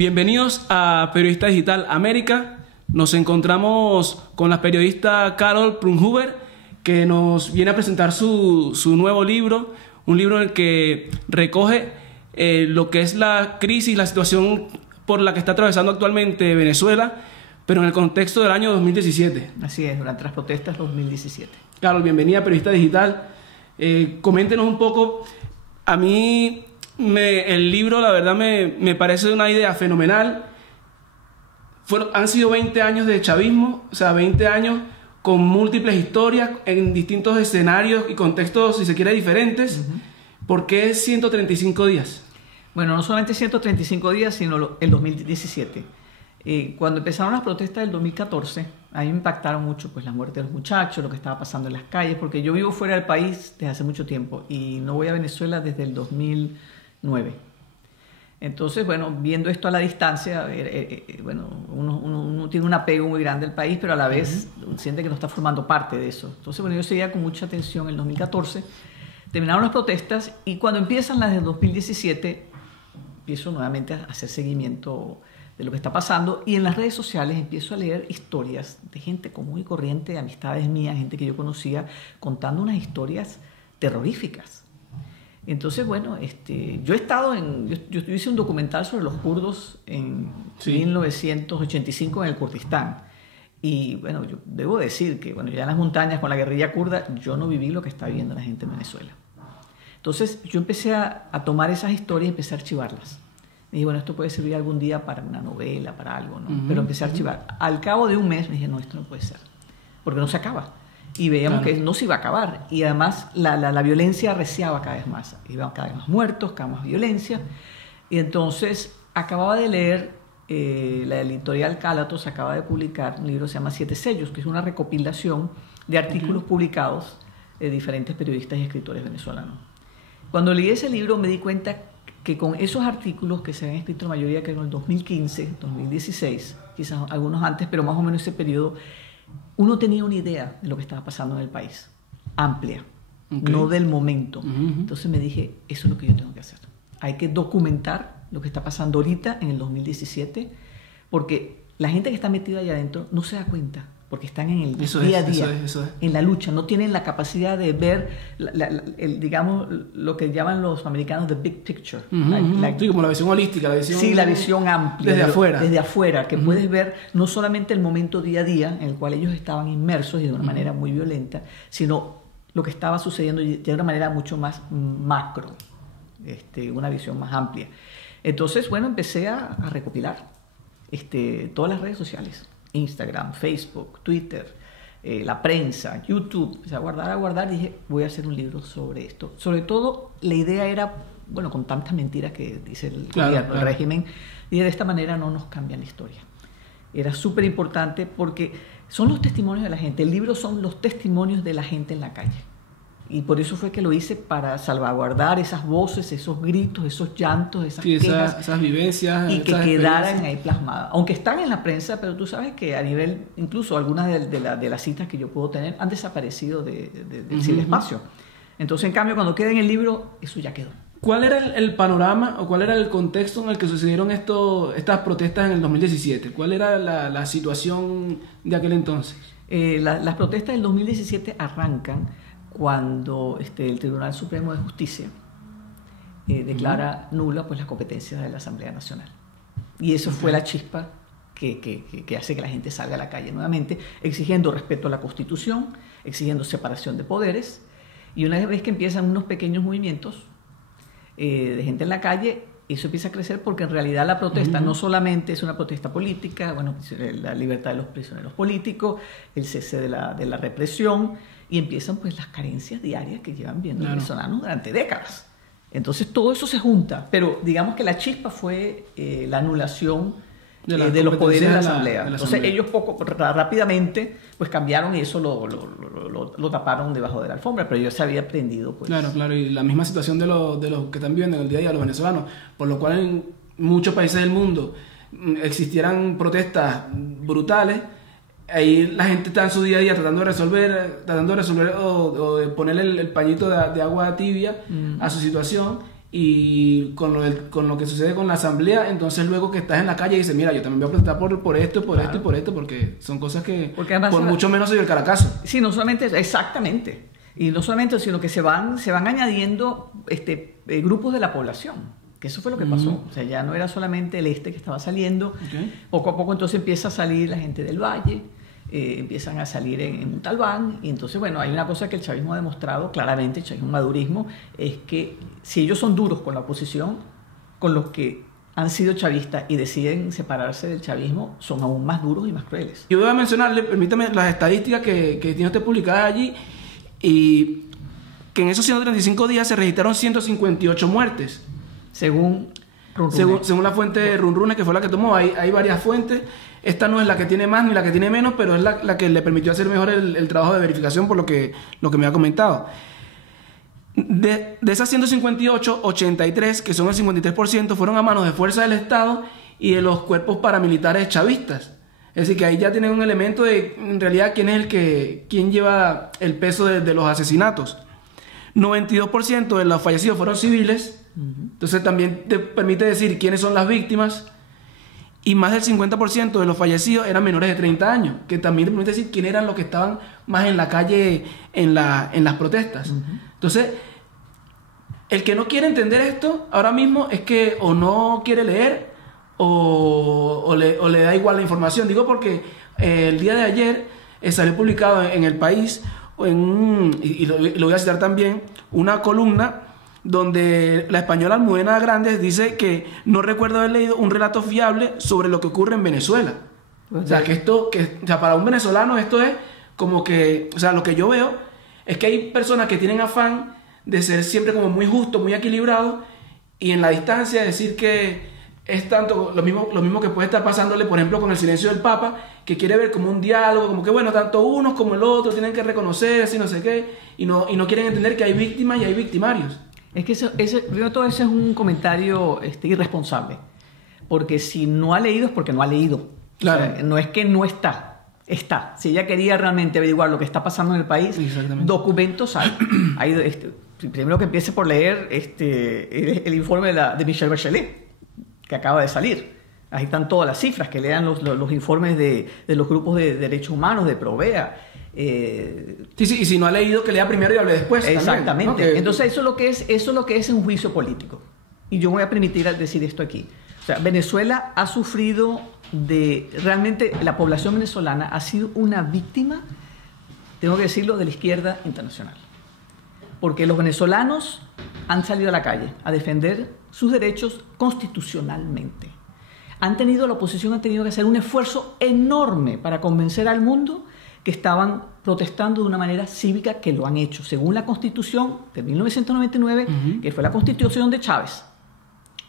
Bienvenidos a Periodista Digital América. Nos encontramos con la periodista Carol Prunhuber, que nos viene a presentar su nuevo libro, un libro en el que recoge lo que es la crisis, la situación por la que está atravesando actualmente Venezuela, pero en el contexto del año 2017. Así es, durante las protestas 2017. Carol, bienvenida a Periodista Digital. Coméntenos un poco. A mí el libro, la verdad, me parece una idea fenomenal. Han sido 20 años de chavismo, o sea, 20 años con múltiples historias en distintos escenarios y contextos, si se quiere, diferentes. ¿Por qué 135 días? Bueno, no solamente 135 días, sino el 2017. Cuando empezaron las protestas del 2014, a mí me impactaron mucho pues, la muerte de los muchachos, lo que estaba pasando en las calles, porque yo vivo fuera del país desde hace mucho tiempo y no voy a Venezuela desde el 2009. Entonces, bueno, viendo esto a la distancia, bueno, uno tiene un apego muy grande al país, pero a la vez siente que no está formando parte de eso. Entonces, bueno, yo seguía con mucha atención en el 2014. Terminaron las protestas y cuando empiezan las del 2017, empiezo nuevamente a hacer seguimiento de lo que está pasando y en las redes sociales empiezo a leer historias de gente común y corriente, amistades mías, gente que yo conocía, contando unas historias terroríficas. Entonces, bueno, yo he estado yo hice un documental sobre los kurdos en 1985 en el Kurdistán. Y bueno, yo debo decir que bueno, ya en las montañas con la guerrilla kurda, yo no viví lo que está viviendo la gente en Venezuela. Entonces, yo empecé a tomar esas historias y empecé a archivarlas. Y dije, bueno, esto puede servir algún día para una novela, para algo, ¿no? Pero empecé a archivar. Al cabo de un mes me dije, no, esto no puede ser, porque no se acaba. Y veíamos que no se iba a acabar. Y además la violencia arreciaba cada vez más. Iban cada vez más muertos, cada vez más violencia. Y entonces acababa de leer, la editorial Cálatos acaba de publicar un libro que se llama Siete Sellos, que es una recopilación de artículos publicados de diferentes periodistas y escritores venezolanos. Cuando leí ese libro me di cuenta que con esos artículos que se habían escrito la mayoría que en el 2015, 2016, quizás algunos antes, pero más o menos ese periodo, uno tenía una idea de lo que estaba pasando en el país, amplia, no del momento. Entonces me dije, eso es lo que yo tengo que hacer. Hay que documentar lo que está pasando ahorita en el 2017, porque la gente que está metida allá adentro no se da cuenta, porque están en el día a día, en la lucha, no tienen la capacidad de ver, digamos, lo que llaman los americanos the big picture. Sí, como la visión holística, la visión... Sí, la visión amplia. Desde afuera, que puedes ver no solamente el momento día a día en el cual ellos estaban inmersos y de una manera muy violenta, sino lo que estaba sucediendo de una manera mucho más macro, una visión más amplia. Entonces, bueno, empecé a recopilar todas las redes sociales. Instagram, Facebook, Twitter, la prensa, YouTube. Empecé a guardar y dije, voy a hacer un libro sobre esto. Sobre todo, la idea era, bueno, con tantas mentiras que dice el gobierno, el régimen, y de esta manera no nos cambian la historia. Era súper importante porque son los testimonios de la gente. El libro son los testimonios de la gente en la calle. Y por eso fue que lo hice, para salvaguardar esas voces, esos gritos, esos llantos, esas quejas, esas vivencias. Y que quedaran ahí plasmadas. Aunque están en la prensa, pero tú sabes que a nivel, incluso algunas de las citas que yo puedo tener han desaparecido del ciberespacio. Entonces, en cambio, cuando queda en el libro, eso ya quedó. ¿Cuál era el panorama o cuál era el contexto en el que sucedieron estas protestas en el 2017? ¿Cuál era la situación de aquel entonces? Las protestas del 2017 arrancan cuando el Tribunal Supremo de Justicia declara nula pues, las competencias de la Asamblea Nacional. Y eso fue la chispa que hace que la gente salga a la calle nuevamente, exigiendo respeto a la Constitución, exigiendo separación de poderes. Y una vez que empiezan unos pequeños movimientos de gente en la calle, eso empieza a crecer, porque en realidad la protesta no solamente es una protesta política, bueno, la libertad de los prisioneros políticos, el cese de la represión, y empiezan pues las carencias diarias que llevan viendo los venezolanos durante décadas. Entonces todo eso se junta, pero digamos que la chispa fue la anulación de los poderes de la Asamblea. Entonces ellos rápidamente pues cambiaron y eso lo taparon debajo de la alfombra, pero yo se había aprendido pues. Claro, y la misma situación de los que están viviendo en el día a día los venezolanos, por lo cual en muchos países del mundo existieran protestas brutales. Ahí la gente está en su día a día tratando de resolver o de ponerle el pañito de agua tibia a su situación, y con lo que sucede con la asamblea, entonces luego que estás en la calle dices, mira, yo también voy a protestar por esto, por esto y por esto, porque son cosas que además, por mucho menos soy el Caracazo. Sí, no solamente eso, exactamente. Y no solamente eso, sino que se van añadiendo grupos de la población. Que eso fue lo que pasó. O sea, ya no era solamente el que estaba saliendo. Poco a poco entonces empieza a salir la gente del Valle, empiezan a salir en Montalbán. Y entonces, bueno, hay una cosa que el chavismo ha demostrado claramente, el chavismo madurismo, es que si ellos son duros con la oposición, con los que han sido chavistas y deciden separarse del chavismo, son aún más duros y más crueles. Yo voy a mencionarle, permítame, las estadísticas que tiene usted publicadas allí, y que en esos 135 días se registraron 158 muertes. Según la fuente de Runrunes, que fue la que tomó. Hay varias fuentes. Esta no es la que tiene más ni la que tiene menos, pero es la que le permitió hacer mejor el trabajo de verificación, por lo que me ha comentado. De esas 158, 83, que son el 53%, fueron a manos de fuerzas del Estado y de los cuerpos paramilitares chavistas. Es decir, que ahí ya tienen un elemento de, en realidad, quién lleva el peso de los asesinatos. 92% de los fallecidos fueron civiles. Entonces también te permite decir quiénes son las víctimas, y más del 50% de los fallecidos eran menores de 30 años, que también te permite decir quiénes eran los que estaban más en la calle en las protestas. Entonces, el que no quiere entender esto ahora mismo es que o no quiere leer o le da igual la información. Digo porque el día de ayer salió publicado en El País, y lo voy a citar también, una columna donde la española Almudena Grandes dice que no recuerda haber leído un relato fiable sobre lo que ocurre en Venezuela. O sea, para un venezolano esto es como que, o sea, lo que yo veo es que hay personas que tienen afán de ser siempre como muy justo, muy equilibrado, y en la distancia decir que es tanto lo mismo que puede estar pasándole, por ejemplo, con el silencio del Papa, que quiere ver como un diálogo, como que bueno, tanto unos como el otro tienen que reconocerse y no sé qué, y no quieren entender que hay víctimas y hay victimarios. Es que primero todo eso es un comentario irresponsable, porque si no ha leído es porque no ha leído. Claro. O sea, no es que no está. Si ella quería realmente averiguar lo que está pasando en el país, documentos hay. Primero que empiece por leer el informe de Michelle Bachelet, que acaba de salir. Ahí están todas las cifras, que lean los informes de los grupos de derechos humanos, de Provea. Sí, y si no ha leído, que lea primero y hable después. Exactamente. También, ¿no? Entonces eso es lo que es un juicio político. Y yo me voy a permitir decir esto aquí. O sea, Venezuela ha sufrido realmente la población venezolana ha sido una víctima, tengo que decirlo, de la izquierda internacional. Porque los venezolanos han salido a la calle a defender sus derechos constitucionalmente. La oposición ha tenido que hacer un esfuerzo enorme para convencer al mundo que estaban protestando de una manera cívica, que lo han hecho, según la Constitución de 1999, que fue la Constitución de Chávez.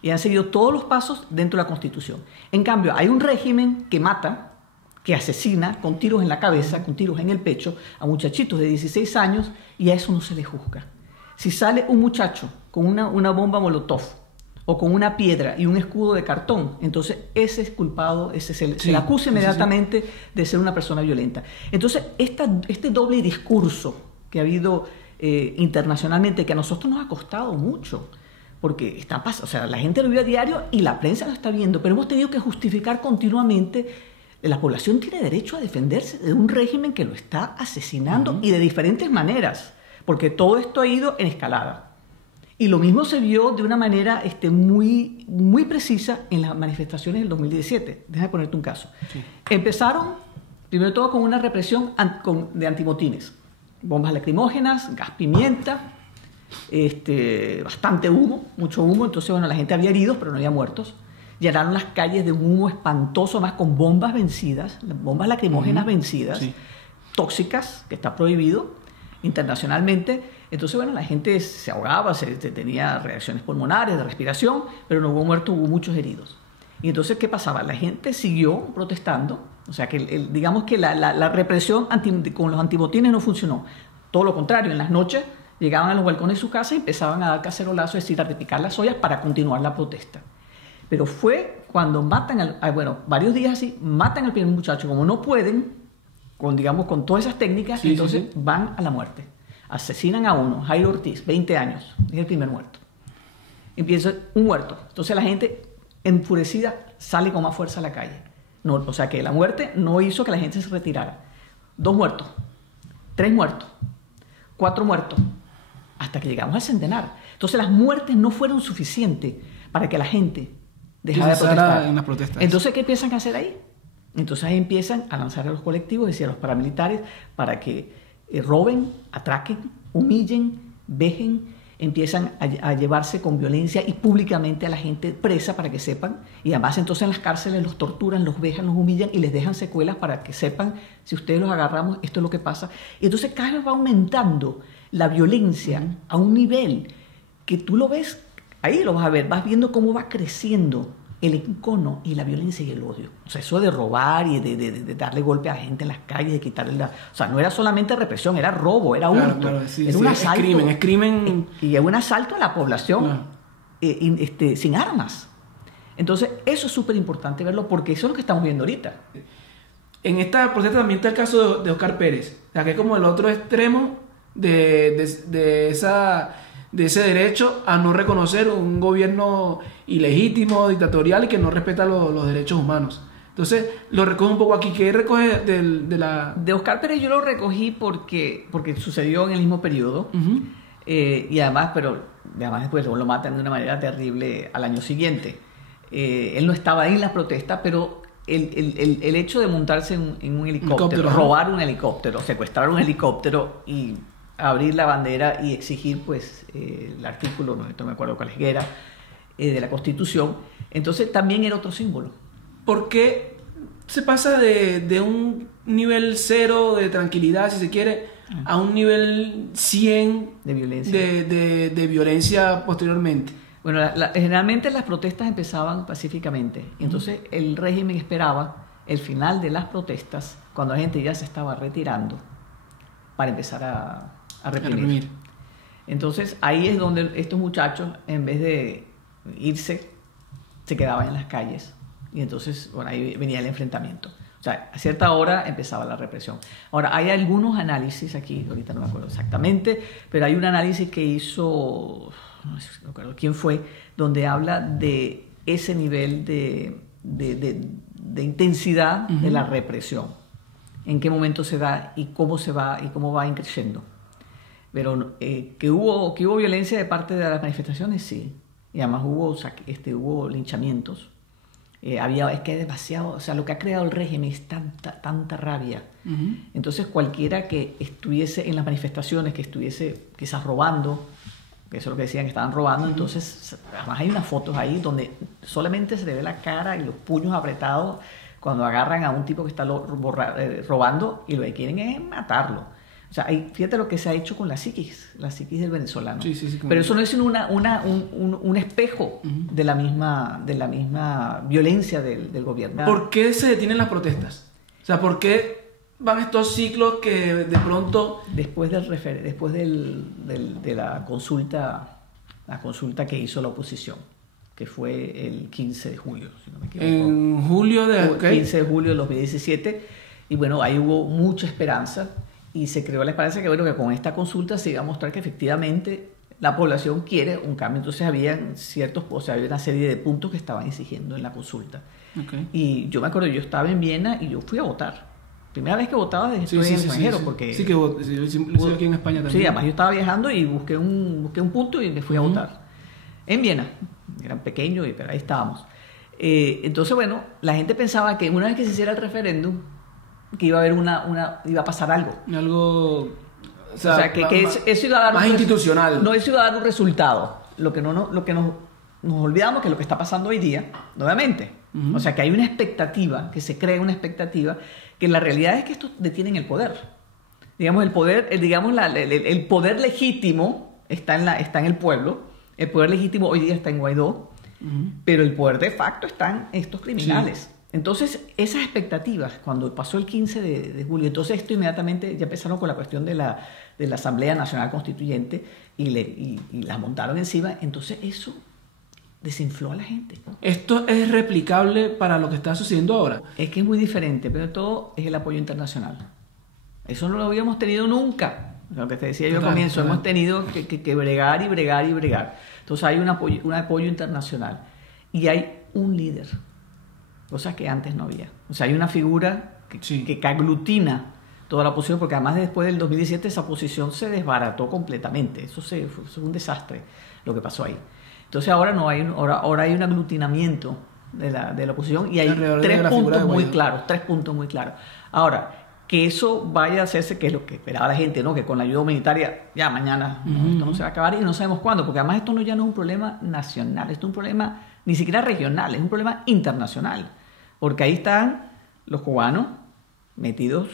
Y han seguido todos los pasos dentro de la Constitución. En cambio, hay un régimen que mata, que asesina con tiros en la cabeza, con tiros en el pecho, a muchachitos de 16 años, y a eso no se le juzga. Si sale un muchacho con una bomba molotov o con una piedra y un escudo de cartón, entonces ese es culpado, se le acusa inmediatamente de ser una persona violenta. Entonces, este doble discurso que ha habido internacionalmente, que a nosotros nos ha costado mucho, porque la gente lo vive a diario y la prensa lo está viendo, pero hemos tenido que justificar continuamente. La población tiene derecho a defenderse de un régimen que lo está asesinando y de diferentes maneras, porque todo esto ha ido en escalada. Y lo mismo se vio de una manera muy, muy precisa en las manifestaciones del 2017. Déjame ponerte un caso. Sí. Empezaron, primero de todo, con una represión de antimotines. Bombas lacrimógenas, gas pimienta, bastante humo, mucho humo. Entonces, bueno, la gente había heridos, pero no había muertos. Llenaron las calles de un humo espantoso, más con bombas vencidas, bombas lacrimógenas vencidas, tóxicas, que está prohibido internacionalmente. Entonces, bueno, la gente se ahogaba, tenía reacciones pulmonares, de respiración, pero no hubo muertos, hubo muchos heridos. Y entonces, ¿qué pasaba? La gente siguió protestando, o sea, que digamos que la represión con los antibotines no funcionó. Todo lo contrario, en las noches llegaban a los balcones de su casa y empezaban a dar cacerolazos, es decir, a repicar las ollas para continuar la protesta. Pero fue cuando matan, varios días así, matan al primer muchacho, como no pueden, con todas esas técnicas, entonces van a la muerte. Asesinan a uno, Jairo Ortiz, 20 años, es el primer muerto. empieza un muerto. Entonces la gente enfurecida sale con más fuerza a la calle. No, o sea que la muerte no hizo que la gente se retirara. 2 muertos, 3 muertos, 4 muertos, hasta que llegamos al centenar. Entonces las muertes no fueron suficientes para que la gente dejara de protestar. En las protestas. Entonces, ¿qué empiezan a hacer ahí? Entonces ahí empiezan a lanzar a los colectivos, es decir, a los paramilitares, para que roben, atraquen, humillen, vejen, empiezan a llevarse con violencia y públicamente a la gente presa para que sepan, y además entonces en las cárceles los torturan, los vejan, los humillan y les dejan secuelas para que sepan, si ustedes los agarramos, esto es lo que pasa. Y entonces cada vez va aumentando la violencia a un nivel que tú lo ves, ahí lo vas a ver, vas viendo cómo va creciendo el encono y la violencia y el odio. O sea, eso de robar y de darle golpe a la gente en las calles, de quitarle la... O sea, no era solamente represión, era robo, era hurto. Claro, sí, era un asalto. Es crimen. Y un asalto a la población sin armas. Entonces, eso es súper importante verlo porque eso es lo que estamos viendo ahorita. En esta protesta también está el caso de Oscar Pérez, o sea, que es como el otro extremo de ese derecho a no reconocer un gobierno ilegítimo, dictatorial y que no respeta los derechos humanos. Entonces, lo recoge un poco aquí. ¿Qué recoge de Oscar Pérez? Yo lo recogí porque sucedió en el mismo periodo. Y además, después lo matan de una manera terrible al año siguiente. Él no estaba ahí en la protesta, pero el hecho de montarse en un helicóptero, robar un helicóptero, secuestrar un helicóptero y abrir la bandera y exigir pues el artículo, no me acuerdo cuál era, de la Constitución, entonces también era otro símbolo. ¿Por qué se pasa de un nivel 0 de tranquilidad, si se quiere, a un nivel 100 de violencia, de violencia posteriormente? Bueno, generalmente las protestas empezaban pacíficamente, y entonces el régimen esperaba el final de las protestas, cuando la gente ya se estaba retirando, para empezar a reprimir. Entonces ahí es donde estos muchachos, en vez de irse, se quedaban en las calles, y entonces ahí venía el enfrentamiento. O sea, a cierta hora empezaba la represión. Ahora, hay algunos análisis aquí, ahorita no me acuerdo exactamente, pero hay un análisis que hizo, no sé, no recuerdo quién fue, donde habla de ese nivel de intensidad de la represión, en qué momento se da y cómo se va y cómo va increciendo. Pero que hubo violencia de parte de las manifestaciones, sí. Y además hubo linchamientos. Es que hay demasiado, o sea, lo que ha creado el régimen es tanta rabia. Entonces cualquiera que estuviese en las manifestaciones, que estuviese quizás robando, que eso es lo que decían, que estaban robando, entonces además hay unas fotos ahí donde solamente se le ve la cara y los puños apretados cuando agarran a un tipo que está robando y lo que quieren es matarlo. O sea, fíjate lo que se ha hecho con la psiquis del venezolano. Sí, pero eso no es sino un espejo de la misma violencia del gobierno. ¿Por qué se detienen las protestas? O sea, ¿por qué van estos ciclos que de pronto... Después de la consulta que hizo la oposición, que fue el 15 de julio, si no me equivoco. En julio El 15 de julio de 2017. Y bueno, ahí hubo mucha esperanza. Y se creó la esperanza que con esta consulta se iba a mostrar que efectivamente la población quiere un cambio. Entonces había una serie de puntos que estaban exigiendo en la consulta. Y yo me acuerdo, yo estaba en Viena y yo fui a votar. Primera vez que votaba desde estoy en el extranjero. Porque sí, que lo hice aquí en España también. Sí, además yo estaba viajando y busqué un punto y me fui a votar. En Viena. Eran pequeños, pero ahí estábamos. Entonces, la gente pensaba que una vez que se hiciera el referéndum, que iba a haber iba a pasar algo. Algo... O sea, que eso iba a dar más institucional. No, eso iba a dar un resultado. Lo que nos olvidamos que es lo que está pasando hoy día, nuevamente. O sea, que hay una expectativa, que se crea una expectativa, que la realidad es que estos detienen el poder. Digamos, el poder legítimo está en el pueblo. El poder legítimo hoy día está en Guaidó. Pero el poder de facto están estos criminales. Sí. Entonces, esas expectativas, cuando pasó el 15 de julio, entonces esto inmediatamente ya empezaron con la cuestión de la Asamblea Nacional Constituyente y las montaron encima, entonces eso desinfló a la gente. ¿Esto es replicable para lo que está sucediendo ahora? Es que es muy diferente, pero todo es el apoyo internacional. Eso no lo habíamos tenido nunca. Lo que te decía yo al Total, comienzo, total. hemos tenido que bregar y bregar y bregar. Entonces hay un apoyo internacional y hay un líder, cosa que antes no había. O sea, hay una figura Sí. que aglutina toda la oposición, porque además después del 2017 esa oposición se desbarató completamente. Eso fue un desastre lo que pasó ahí. Entonces ahora no hay ahora hay un aglutinamiento de la oposición y hay Alrededor de tres la figura puntos de muy Guaidó. claros, 3 puntos muy claros. Ahora, que eso vaya a hacerse, que es lo que esperaba la gente, ¿no? Que con la ayuda humanitaria ya mañana esto no se va a acabar y no sabemos cuándo, porque además esto ya no es un problema nacional, esto es un problema ni siquiera regional, es un problema internacional, porque ahí están los cubanos metidos,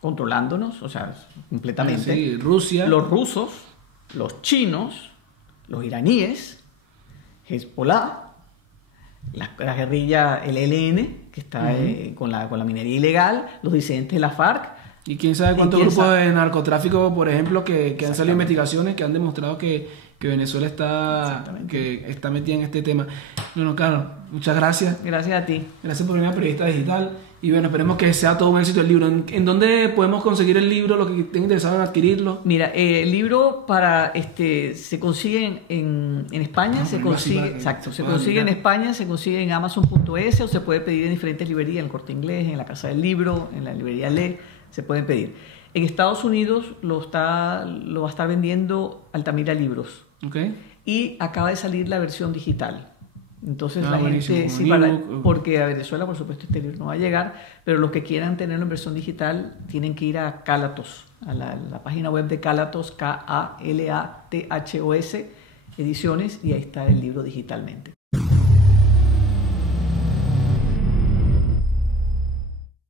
controlándonos, o sea, completamente. Sí, Rusia. Los rusos, los chinos, los iraníes, Hezbollah, la guerrilla, el ELN, que está con la minería ilegal, los disidentes de la FARC. Y quién sabe cuántos ¿Y quién grupos sabe? de narcotráfico, por ejemplo, que han salido Exactamente. investigaciones que han demostrado que Venezuela está metida en este tema. Bueno, claro, muchas gracias. Gracias a ti. Gracias por venir a Periodista Digital. Y bueno, esperemos que sea todo un éxito el libro. ¿En dónde podemos conseguir el libro? Los que estén interesados en adquirirlo. Mira, el libro se consigue en España, se algo así consigue, para que exacto, se se pueda consigue en mirar. España, se consigue en Amazon.es o se puede pedir en diferentes librerías, en el Corte Inglés, en la Casa del Libro, en la librería Le, se pueden pedir. En Estados Unidos lo va a estar vendiendo Altamira Libros ¿Ok? y acaba de salir la versión digital. Entonces la buenísimo, gente, como sí, ebook. porque a Venezuela por supuesto este libro no va a llegar, pero los que quieran tenerlo en versión digital tienen que ir a Calatos, a la página web de Calatos, K-A-L-A-T-H-O-S, ediciones, y ahí está el libro digitalmente.